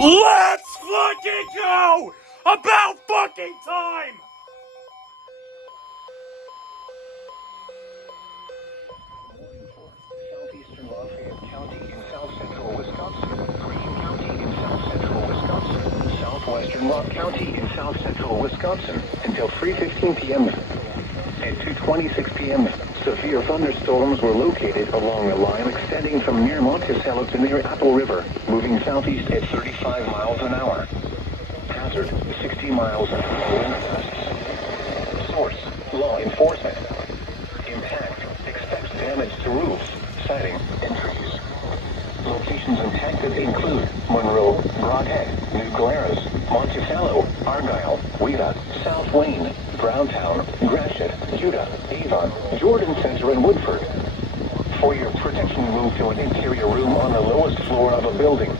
Let's fucking go! About fucking time! Southeastern Lafayette County in south central Wisconsin, Greene County in south central Wisconsin, southwestern Rock County in south central Wisconsin until 3:15 p.m. At 2:26 p.m., severe thunderstorms were located along a line extending from near Monticello to near Apple River, moving southeast at 35 miles an hour. Hazard, 60 miles an hour wind gusts. Source, law enforcement. Impact, expects damage to roofs, siding, and trees. Locations impacted include Monroe, Brodhead, New Glarus, Monticello, Argyle, Wheeler, South Wayne, Browntown, Gratiot, Judah, Avon, Jordan Center, and Woodford. For your protection, move to an interior room on the lowest floor of a building.